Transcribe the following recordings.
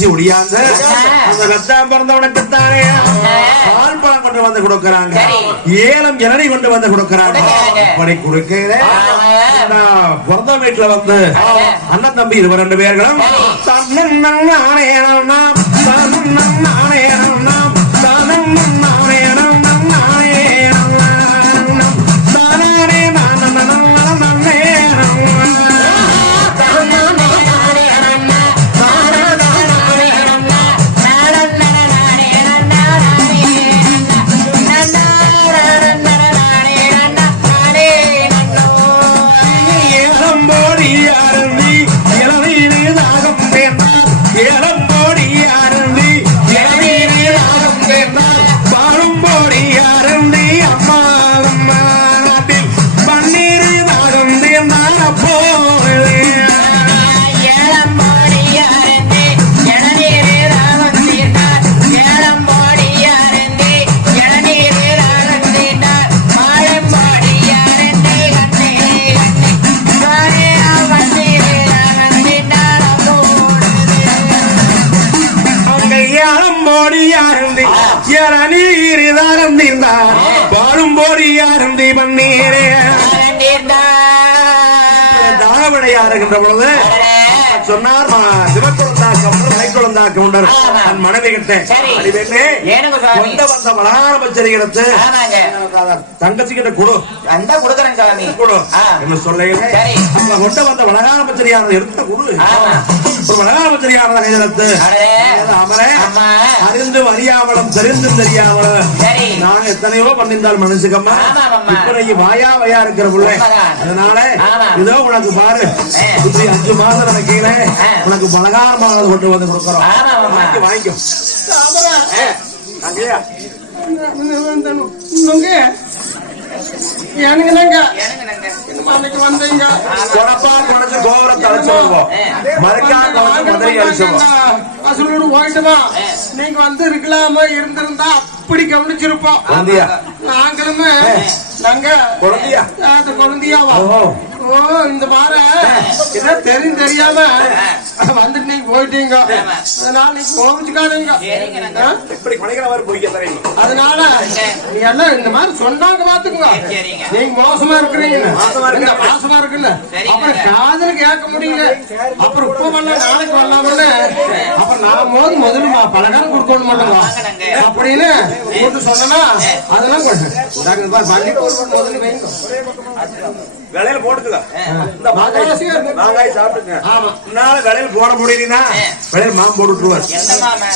அரிசி ஒடியாந்த அந்த வெத்தாம் பிறந்தவனுக்குத்தானே பால்பான் கொண்டு வந்து கொடுக்கறாங்க, ஏலம் இளநீ கொண்டு வந்து கொடுக்கறாங்க. அப்படி கொடுக்கல பிறந்த வீட்டுல வந்து அண்ணன் தம்பி இருவர் 2 பேர்களும் சொன்னார் மனைவி கிட்ட கொண்ட வந்த வளகாரபச்சரிகளுக்கு தங்கச்சி கிட்ட கொடு அந்த கொடுக்கறேன் சாமி கொடு என்ன சொல்லுங்க. கொண்ட வந்த வளகாரபச்சரியானது எடுத்து கொடு. ஒரு வளகாரபச்சரியானதை எடுத்து அவரை அறிந்து அறியாமலும் தெரிந்தும் தெரியாமலும் நாங்க எத்தனையோ பண்ணிருந்தால் மனுஷக்கம்மா இப்ப வாயா வயா இருக்கிற பிள்ளை. அதனால இதோ உனக்கு பாரு 5 மாசம் கீழே உனக்கு பலகாரமானது கொண்டு வந்து கொடுக்கிறோம். வாங்கிக்கோ நீங்க வந்து இருக்கலாம இருந்திருந்தா அப்படி கவனிச்சிருப்போம். நாங்களுமே நாங்க குழந்தையாவா இந்த மாதிரி தெரியும் தெரியாம வந்துட்டு நீங்க போயிட்டீங்க. அதனால நீங்க கோவிச்சுக்காதீங்க. அதனால நீ எல்லாம் இந்த மாதிரி சொன்னாங்க பாத்துக்குங்க. நீங்க மோசமா இருக்கிறீங்க மாசமா இருக்குல்ல அப்புறம் காதல் கேட்க முடியல. அப்புறம் இப்ப வரலாம் நாளைக்கு வரலாம்னு அப்புறம் நான் முதல்ல பலகாரம் கொடுக்கணும் மாட்டோம் அப்படின்னு கூட்டு சொன்னா அதெல்லாம் முதல்ல வைங்க. விலையில போட்டுக்கல மாங்காய் சாப்பிட்டுங்க. விலையில போட முடியலன்னா விலையில மாம் போட்டு விட்டுருவார்.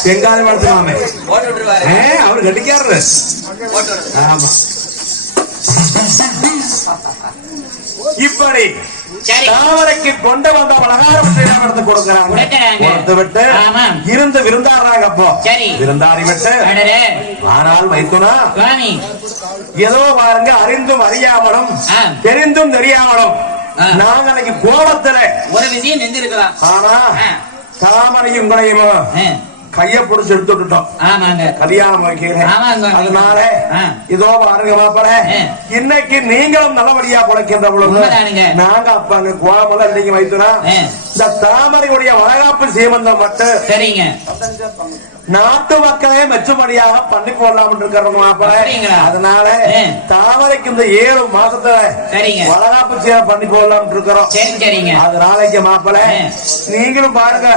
செங்கால வளர்த்து மாமே அவரு கட்டிக்காரு. ஆமா இப்படி தாமரைக்கு கொண்டு வந்த பலகாரம் கொடுக்கிறாங்க. விட்டு இருந்து விருந்தாடுறாங்க. அப்போ விருந்தாடி விட்டு ஆனால் வைத்துனா ஏதோ பாருங்க அறிந்தும் அறியாமலும் தெரிந்தும் தெரியாமலும் நாங்க அன்னைக்கு கோபத்துல ஒரு விஷயம் நின்றுருக்கலாம். ஆனா தாமரையும் குறையுமோ கைய பிடிச்சு எடுத்துட்டோம் கல்யாணம் வைக்கிறேன். அதனால இதோ பாருங்க மாப்பிள இன்னைக்கு நீங்களும் நல்லபடியா பிழைக்கின்ற பொழுது நாங்க அப்ப அங்க கோபமெல்லாம் இல்லைங்க வைத்துனா இந்த தாமரையுடைய வளகாப்பு சீமந்தம் மட்டும் சரிங்க நாட்டு மக்களே மெச்சுமடியாக பண்ணி போடலாம் இருக்கிறவங்க மாப்பிள. அதனால தாமரைக்கு இந்த 7 மாசத்துல வளகாப்பு சீமம் பண்ணி போடலாம் இருக்கிறோம். அதனால மாப்பிள நீங்களும் பாருங்க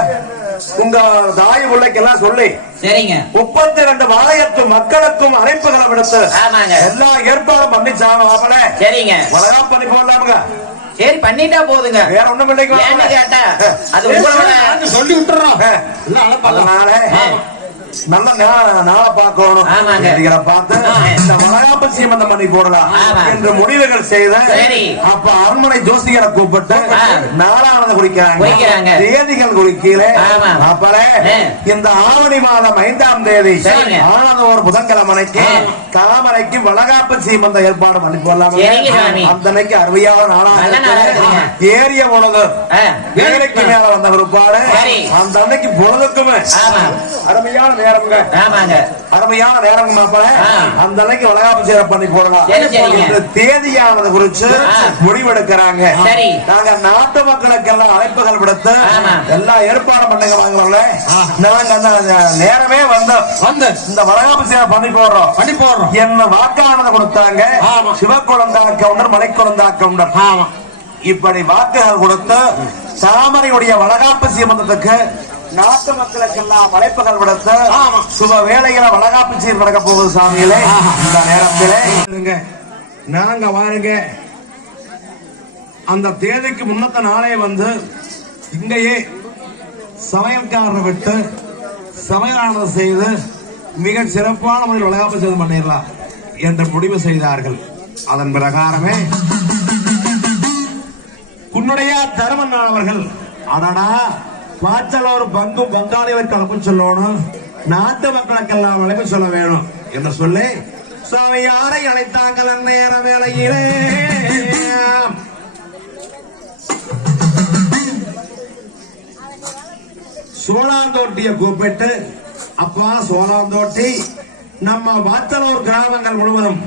உங்க தாய் பிள்ளைக்கெல்லாம் சொல்லி 32 வாழையத்து மக்களுக்கும் அழைப்புகளை விடுத்து எல்லா ஏற்பாடும் பண்ணிச்சாங்க மாப்பிள. சரிங்க வளகாப்பு பண்ணி போடலாமுங்க. சரி பண்ணிட்டா போதுங்க வேற ஒண்ணும் இல்லைங்க கேட்டா அது சொல்லி விட்டுறோம். நல்ல நாளை பார்க்கணும் பார்த்து இந்த வளகாப்பு சீமந்தம் பண்ணி போடலாம் என்று முடிவுகள் செய்த அப்ப அரண்மனை ஜோசிகரை கூப்பிட்டு நாளானது குறிக்கிறாங்க. தேதிகள் குறிக்கல அப்பல இந்த ஆவணி மாதம் 5ஆம் தேதி ஆனது ஒரு புதன்கிழமைக்கு தாமரைக்கு வளகாப்பு சீமந்த ஏற்பாடு பண்ணி போடலாம். அந்த அன்னைக்கு அருமையான நாளாக ஏரிய பொழுது வேலைக்கு மேல வந்த ஒருபாடு அந்த அன்னைக்கு பொழுதுக்குமே அருமையான நேரம்ங்க. ஆமாங்க. அருமையான நேரம் மாப்பிள. அந்த அன்னைக்கு வளகாப்பு பண்ணி போடலாம். இந்த தேதியானது குறித்து முடிவெடுக்கிறாங்க. நாங்க நாட்டு மக்களுக்கெல்லாம் அழைப்புகள் விடுத்து எல்லாம் ஏற்பாடு பண்ணுங்க வாங்கல. நாங்க அந்த நேரமே வந்து இந்த வளகாப்பு பண்ணி போடுறோம் என்ன வாக்கானது கொடுத்தாங்க. சிவக்குழந்தா கவுண்டர், மலைக்குழந்தா கவுண்டர் இப்படி வாக்குகள் கொடுத்து தாமரையுடைய வளகாப்பு சீமந்தத்துக்கு நாட்டு மக்களுக்கெல்லாம் அழைப்புகள் விடுத்து சுப வேளையில வளகாப்பு சீர் நடக்க போகுது சாமியிலே. இந்த நேரத்திலே நாங்க வாருங்க. அந்த தேதிக்கு முன்னத்த நாளே வந்து இங்கேயே சமையல்காரரை விட்டு சமையலானது செய்து மிக சிறப்பான முறையில் வளகாப்பு செய்து பண்ணிடலாம் என்று முடிவு செய்தார்கள். அதன் பிரகாரமே உன்னுடைய தருமன் அவர்கள் அடடா பாச்சல ஒரு பங்கும் பங்காளியவர் கலப்பு சொல்லணும், நாட்டு மக்களுக்கெல்லாம் விளைவு சொல்ல வேணும் என்று சொல்லி சாமி யாரை அழைத்தாங்கள் அந்நேர வேளையிலே சோழாந்தோட்டிய கூப்பிட்டு, அப்பா சோழாந்தோட்டி நம்ம வாத்தலூர் கிராமங்கள் முழுவதும்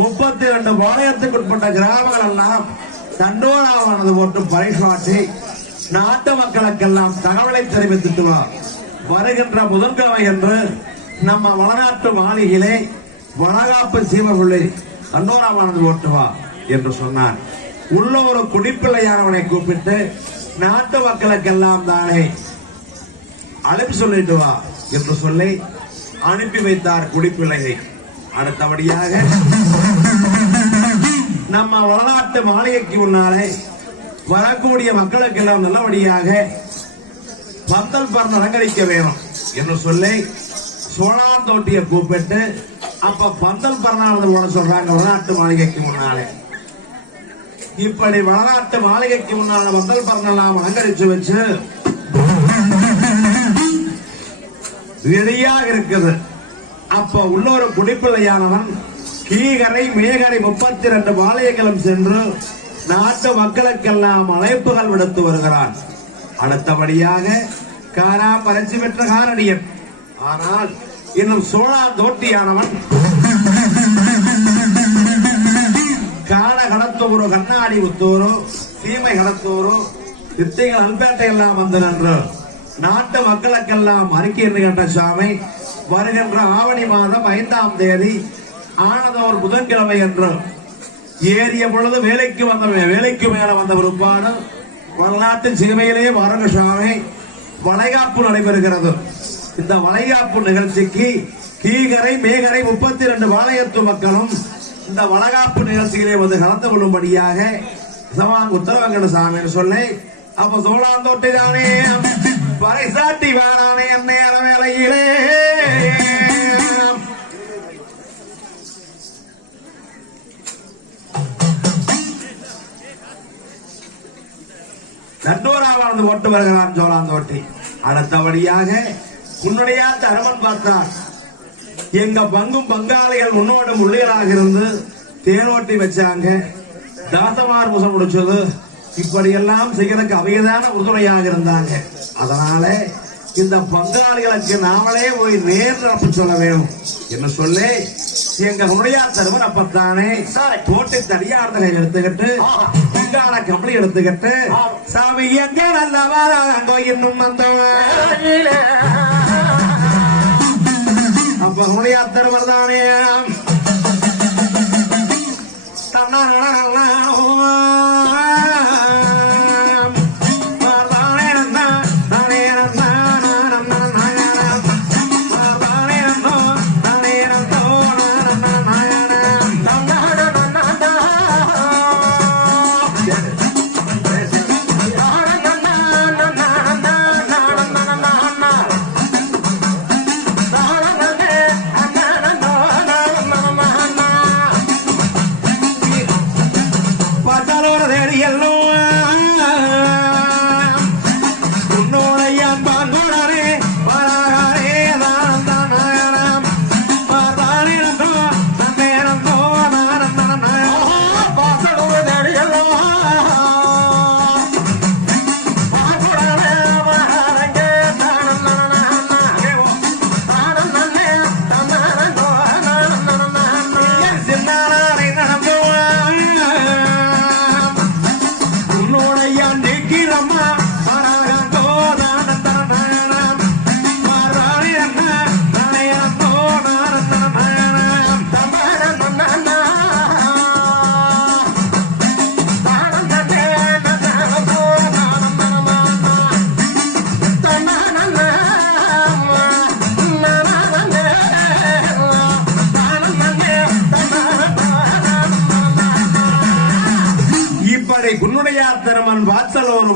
32 பாளையத்துக்கு உட்பட்ட கிராமங்கள் எல்லாம் தண்டோராவானது போட்டு பரிசாற்றி நாட்டு மக்களுக்கெல்லாம் தகவலை தெரிவித்துட்டு வா. வருகின்ற புதன்கிழமை என்று நம்ம வளநாட்டு மாளிகையிலே வளகாப்பு சீமர்களை தண்டோராவானது போட்டு வா என்று சொன்னார். உள்ள ஒரு குடிப்பிள்ளையானவனை கூப்பிட்டு நாட்டு மக்களுக்கெல்லாம் தானே அழைப்பு சொல்லிட்டு வா என்று சொல்லி அனுப்பி வைத்தார் குடிப்பிள்ளையை. அடுத்தபடியாக நம்ம வளநாட்டு மாளிகைக்கு முன்னாலே வரக்கூடிய மக்களுக்கு எல்லாம் நல்லபடியாக பந்தல் பறந்து அலங்கரிக்க வேணும் என்று சொல்லி சோழாந்தோட்டிய கூப்பிட்டு அப்ப பந்தல் பறனானது போட சொல்றாங்க வளநாட்டு மாளிகைக்கு முன்னாலே. இப்படி வளநாட்டு மாளிகைக்கு முன்னால பந்தல் பறனெல்லாம் அலங்கரிச்சு வச்சு ரெடியாக இருக்குது. அப்ப உள்ளொரு குடிப்பிள்ளையானவன் கீகரை மேகரை 32 பாளையங்களும் சென்று நாட்டு மக்களுக்கெல்லாம் அழைப்புகள் விடுத்து வருகிறான். அடுத்தபடியாக காரா பரிசு பெற்ற காரணியன். ஆனால் இன்னும் சோழாந்தோட்டியானவன் காண கடத்தூரோ, கண்ணாடி உத்தூரோ, சீமை கடத்தூரோ, வித்தைகள் அல்பேட்டை எல்லாம் வந்து நின்று நாட்டு மக்களுக்கெல்லாம் அறிக்கை கேட்ட சாமி வருகின்ற ஆவணி மாதம் 5ஆம் தேதி ஆனதோர் புதன்கிழமை என்று ஏறிய பொழுது வேலைக்கு மேல வந்த ஒருபாடு வரலாற்று சீமையிலே வரங்க சாமி வளைகாப்பு நடைபெறுகிறது. இந்த வளைகாப்பு நிகழ்ச்சிக்கு கீகரை மேகரை 32 பாளையத்து மக்களும் இந்த வளைகாப்பு நிகழ்ச்சியிலே வந்து கலந்து கொள்ளும்படியாக சமான் உத்தரவங்கட சாமி சொல்லி அப்ப சோழாந்தோட்டை தானே பறைசாட்டி வாரானே நேர வேளையிலே தண்டோராவானது போட்டு வருகிறான் சோழாந்தோட்டி. அடுத்தபடியாக உன்னுடைய தரமன் பார்த்தார். எங்க பங்கும் பங்காளிகள் முன்னோடும் உள்ளிகளாக இருந்து தேரோட்டி வச்சாங்க, தாசமார் முசம் முடிச்சது, இப்படியெல்லாம் செய்யறதுக்கு அவையதான உறுதுணையாக இருந்தாங்க. அதனால இந்த பங்காளிகளுக்கு நாமளே போய் நேர்ப்பு சொல்ல வேணும் என்ன சொல்லி எங்க தருமன் அப்பத்தானே போட்டு தனியார்களை எடுத்துக்கிட்டு பங்காள கம்பளி எடுத்துக்கிட்டு சாமி எங்க நல்லவா இன்னும் வந்தவன் அப்ப தருமன் தானே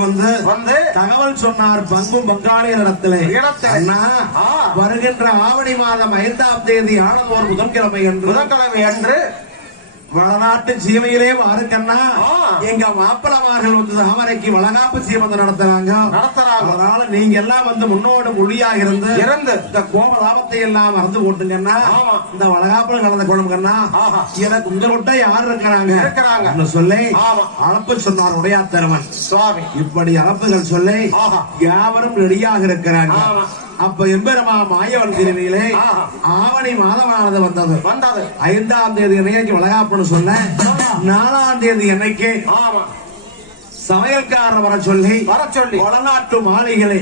வந்து தகவல் சொன்னார் பங்கும் பங்காளியர் இடத்திலே. அண்ணா, வருகின்ற ஆவணி மாதம் 5ஆம் தேதி ஆனதோர் புதன்கிழமை அன்று வளநாட்டு சீமையிலே வாருக்கண்ணா, எங்க மாப்பிளமார்கள் வந்து தாமரைக்கு வளகாப்பு சீமந்தம் நடத்துறாங்க. அதனால நீங்க எல்லாம் வந்து முன்னோடு மொழியாக இருந்து இந்த கோபதாபத்தை எல்லாம் மறந்து போட்டுங்கன்னா இந்த வளகாப்புல கலந்து கொள்ளுங்கண்ணா. எனக்கு உங்கள்கிட்ட யாரு இருக்கிறாங்க சொல்லி அழப்பு சொன்னார் உடையாத்தரவன் சுவாமி. இப்படி அழப்புகள் சொல்லி யாவரும் ரெடியாக இருக்கிறாங்க. அப்ப எம்பெருமா மாயவன் திருவியிலே ஆவணி மாதமானது வந்தது. 5ஆம் தேதி என்னைக்கு வளகாப்புன்னு சொல்ல 4ஆம் தேதி என்னைக்கு சமையல்காரர் வர சொல்லி வடநாட்டு மாளிகளை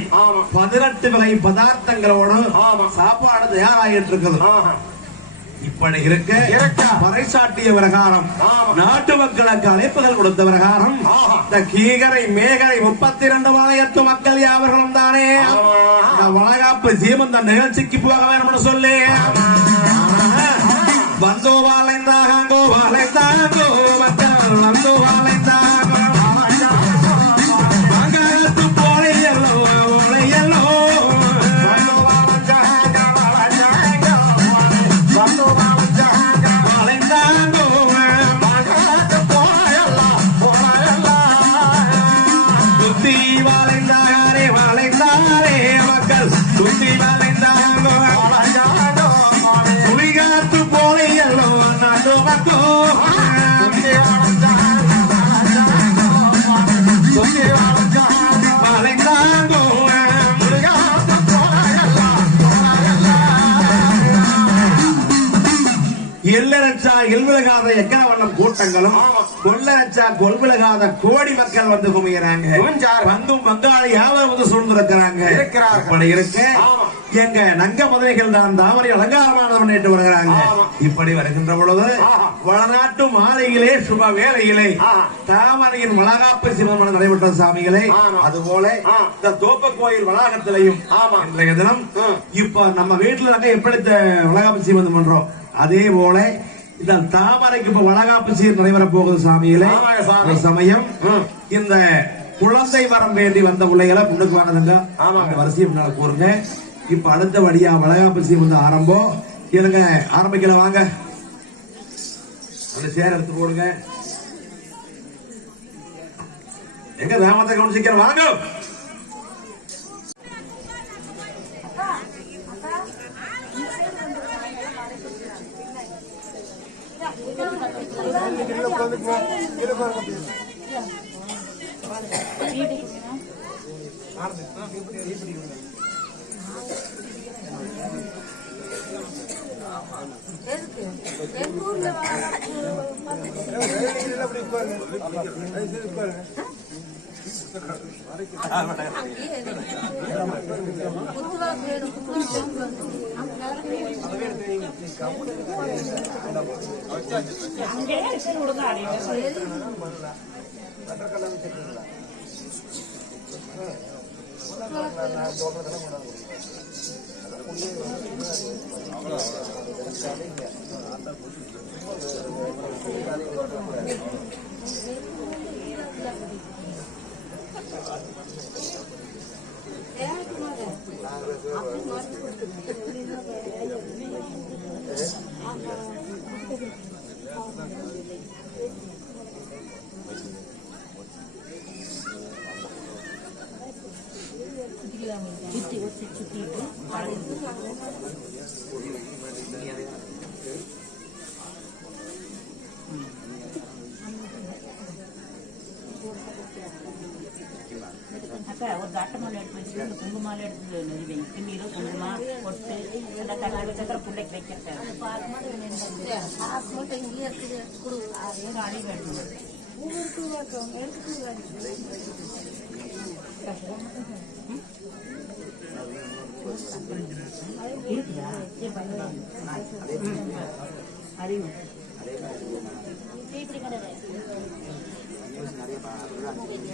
18 வகை பதார்த்தங்களோடு சாப்பாடு தயாராகிட்டு இருக்குது. இப்படி இருக்க பறைசாட்டிய பிரகாரம் நாட்டு மக்களுக்கு அழைப்புகள் கொடுத்த பிரகாரம் இந்த கீகரை மேகரை 32 வாளையத்து மக்கள் யாவர்களும் தானே வளகாப்பு சீமந்த நிகழ்ச்சிக்கு போக வேணும்னு சொல்லி வந்தோ வாழைந்தாங்கோ வாழைந்தாங்கோ மக்கள் வந்தோ வாழைந்தாங்கோ மங்கத்து போலையல்லோ ஓலையல்லோ எல்லரச்சா எல்விலகாத எக்கனவண்ணம் கூட்டங்களும் கொல்லரச்சா கொல்விலகாத கோடி மக்கள் வந்து குமிகிறாங்க. பங்கும் பங்காளி யாவரும் வந்து சூழ்ந்திருக்கிறாங்க. இப்படி இருக்க எங்க நங்க முதலைகள் தான் தாமரை அலங்காரமானது பண்ணிட்டு வருகிறாங்க. இப்படி வருகின்ற பொழுது வடநாட்டு மாலையிலே சுப வேலையிலே தாமரையின் வளகாப்பு சிவமன நடைபெற்ற சாமிகளே, அதுபோல இந்த தோப்ப கோயில் வளாகத்திலையும் இன்றைய தினம் இப்ப நம்ம வீட்டுல எப்படி வளகாப்பு சிவந்தம் பண்றோம் அதே போல இந்த தாமரைக்கு இப்ப வளகாப்பு சீர் நடைபெற போகுது சாமியிலே. சமயம் இந்த குழந்தை வரம் வேண்டி வந்த பிள்ளைகளை முன்னுக்கு வானதுங்க வரிசையை முன்னால கூறுங்க. இப்ப அடுத்தபடியா வளகாப்பு சீர் வந்து ஆரம்பம். இருங்க, ஆரம்பிக்கல வாங்க. அந்த சேர் எடுத்து போடுங்க. எங்க ராமத்தை கவனிச்சிக்கிற வாங்க. ஒரு கட்டமாலை எடுத்து வச்சு இந்த குங்குமாலை எடுத்து பின்னீரும் குங்குமா பொட்டு அந்த தக்காளி சக்கரை பிள்ளைக்கு வைக்கிறேன் அடி வேணும். அறிவு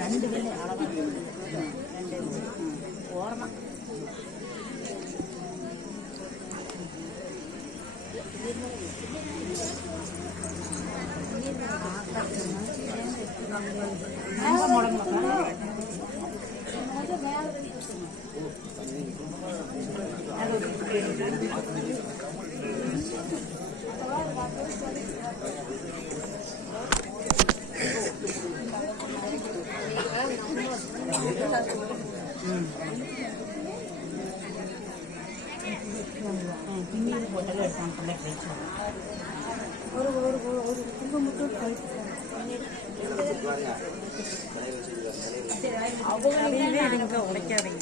ரெண்டு வேலை அளவா ரெண்டு ஓரமா முடங்க பின்னீர் போட்டெல்லாம் எடுத்தாங்க பிள்ளைக்கு வச்சு ஒரு குங்குமத்தூள் அவங்க உடைக்காதீங்க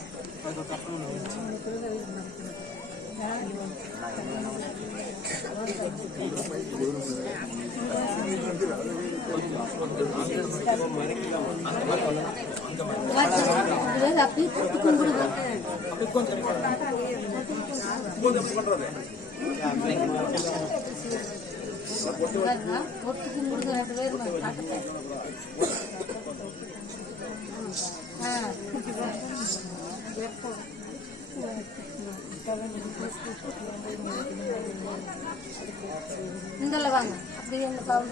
இந்தல வாங்க அப்படியே அந்த பவுல்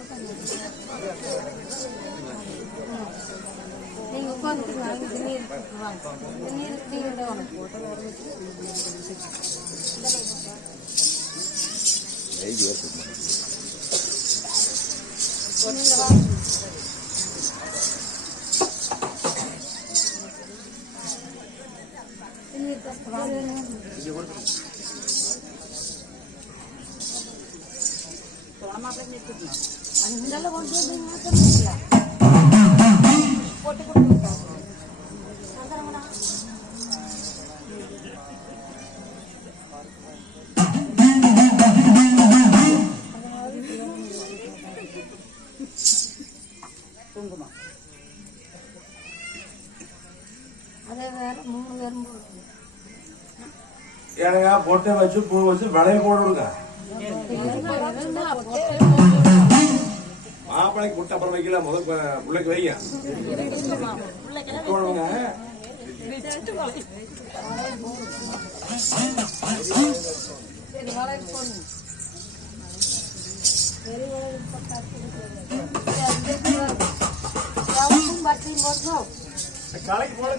நீங்க உட்காந்துட்டு நீர் வாங்க நீர் தீவிர வாங்க போட்டு கொடுத்து குங்குமம் அதே வேற 3 பேரும் ஏனையா பொட்டை வச்சு பூ வச்சு விலையை போட்டு விடுங்க. மாப்பிளைக்கு புட்டு அப்புறம் வைக்கல, முதல் பிள்ளைக்கு வைங்க. கலைக்கு போல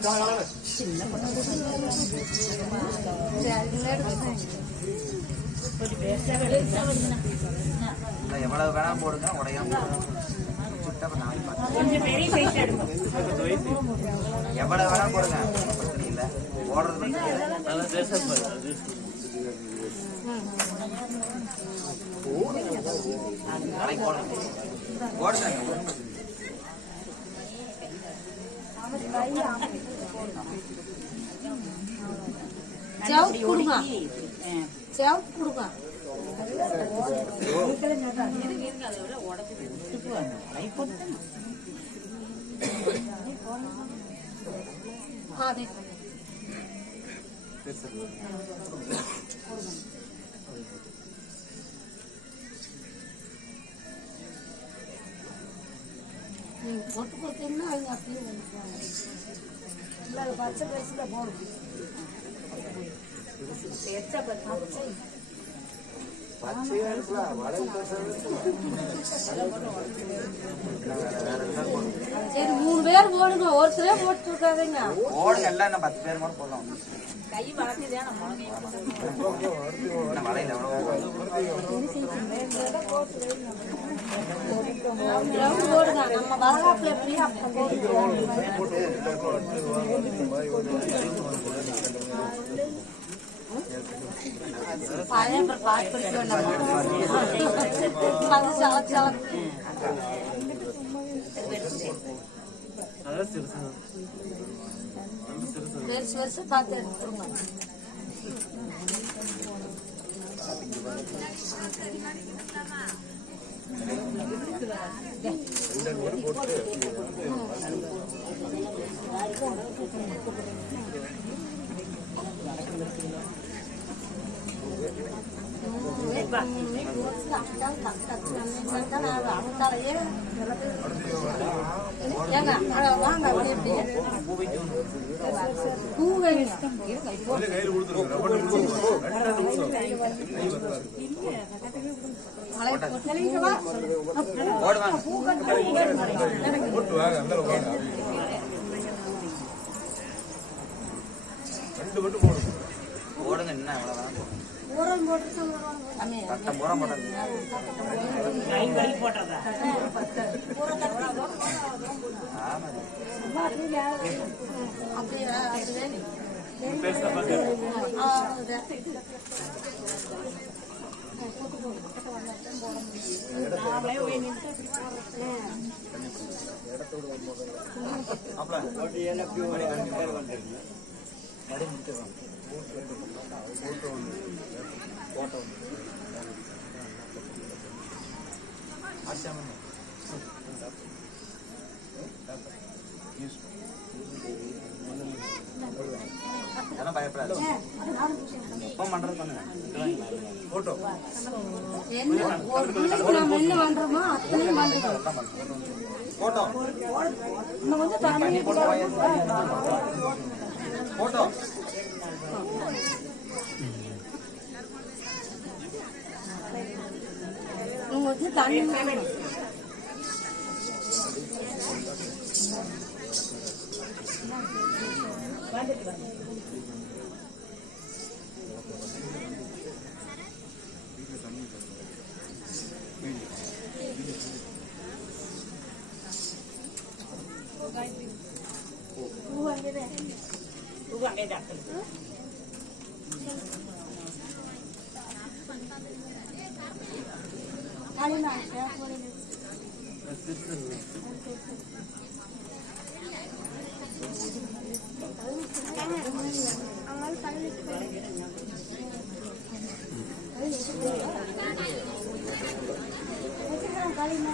எவ்வளவு வேணா போடுங்க, உடையாம எவ்வளவு வேணா போடுங்க, பிரச்சனை இல்லை. ஓடுறது போட்டு கொடுத்தீங்கன்னா அவங்க அப்படியே வந்துருவாங்க. பச்சை ட்ரெஸ்ல போடும் சரி 3 பேர் போடுங்க, ஒருத்தரே போட்டு இருக்காதீங்க. ஓடுங்க எல்லாம், என்ன 10 பேர் கூட போடலாம். கை வளர்ந்துதான் மழையில போடுங்க, நம்ம வளகாப்புல எப்படியும் அப்ப வருஷம் பார்த்து எடுத்துருங்க. போடுங்க என்ன அவ்வளவுதான் ஊரம் போட்டு கட்டம் பூரா போட்டாங்க போட்டதா பயப்படாது பண்றது பண்ணுங்க போட்டோ என்ன ஒரு பிள்ளைக்கு நம்ம என்ன பண்றோமோ அத்தனையும் பண்றோம். போட்டோ இன்னும் கொஞ்சம் தண்ணி போட்டோ இன்னும் கொஞ்சம் தண்ணி வேணும். காலிமா